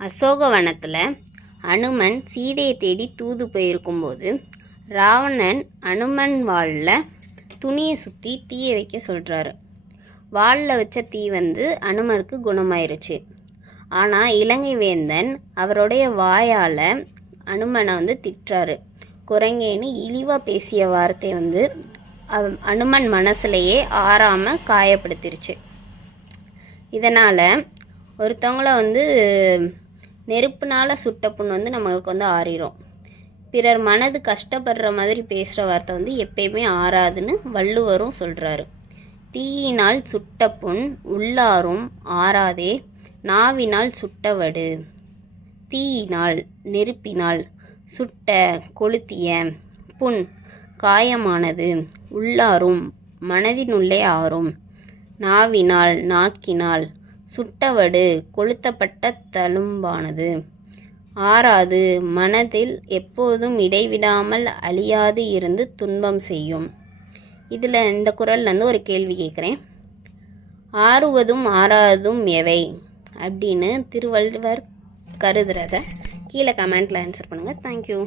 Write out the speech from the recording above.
அசோகவனத்தில் அனுமன் சீதையை தேடி தூது போயிருக்கும்போது ராவணன் அனுமன் வாளில் துணியை சுற்றி தீயை வைக்க சொல்கிறாரு வாளில் வச்ச தீ வந்து அனுமருக்கு குணமாயிருச்சு. ஆனால் இலங்கை வேந்தன் அவருடைய வாயால் அனுமனை வந்து திட்டுறாரு. குரங்கேன்னு இழிவாக பேசிய வார்த்தை வந்து அவ- அனுமன் மனசுலையே ஆறாமல் காயப்படுத்திருச்சு. இதனால் ஒருத்தவங்கள வந்து நெருப்புனால் சுட்ட புண் வந்து நம்மளுக்கு வந்து ஆறிடும் பிறர் மனது கஷ்டப்படுற மாதிரி பேசுகிற வார்த்தை வந்து எப்பயுமே ஆறாதுன்னு வள்ளுவரும் சொல்கிறாரு தீயினால் சுட்ட புண் உள்ளாரும் ஆறாதே நாவினால் சுட்டவடு. தீயினால் நெருப்பினால் சுட்ட கொளுத்திய புண் காயமானது உள்ளாரும் மனதினுள்ளே ஆறும். நாவினால் நாக்கினால் சுட்டவடு கொளுத்தப்பட்ட தழும்பானது. ஆறாது மனதில் எப்போதும் இடைவிடாமல் அழியாது இருந்து துன்பம் செய்யும். இதில் இந்த குரல்லேருந்து ஒரு கேள்வி கேட்குறேன் ஆறுவதும் ஆறாததும் எவை? அப்படின்னு திருவள்ளுவர் கருதுறத கீழே கமெண்ட்டில் ஆன்சர் பண்ணுங்கள் தேங்க்யூ